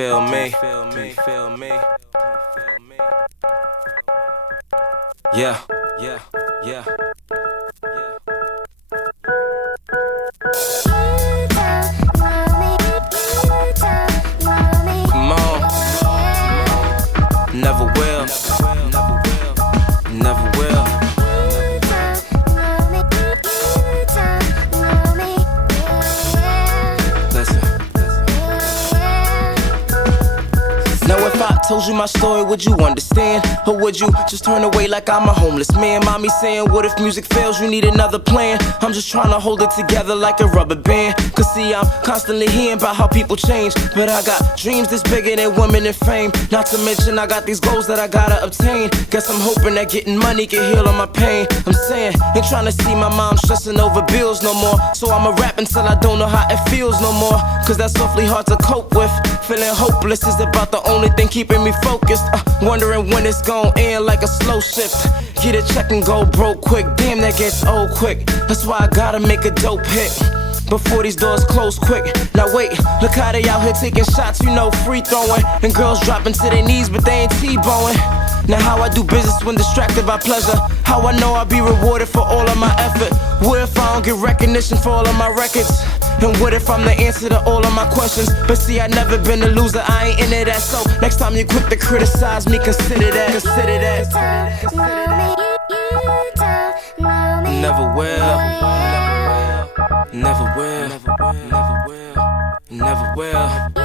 feel me? Yeah, yeah, yeah. Come on. Never will. Never will. Listen. Now if I told you my story, would you understand? Or would you just turn away like I'm a homeless man? Mommy saying, what if music fails, you need another plan? I'm just trying to hold it together like a rubber band. Cause see, I'm constantly hearing about how people change, but I got dreams that's bigger than women and fame. Not to mention I got these goals that I gotta obtain. Guess I'm hoping that getting money can heal all my pain. I'm saying, ain't trying to see my mom stressing over bills no more. So I'ma rap until I don't know how it feels no more. Cause that's awfully hard to cope with. Feeling hopeless is about the only thing keeping me focused. Wondering when it's gon' end like a slow shift. Get a check and go broke quick. Damn, that gets old quick. That's why I gotta make a dope hit before these doors close quick. Now wait, look how they out here taking shots, you know, free throwing. And girls dropping to their knees, but they ain't T-bowing. Now how I do business when distracted by pleasure. How I know I'll be rewarded for all of my effort. What if I don't get recognition for all of my records? And what if I'm the answer to all of my questions? But see, I never been a loser, I ain't into that. So next time you quick to criticize me, consider that. Consider that. Never will. Never will. Never will. Never will.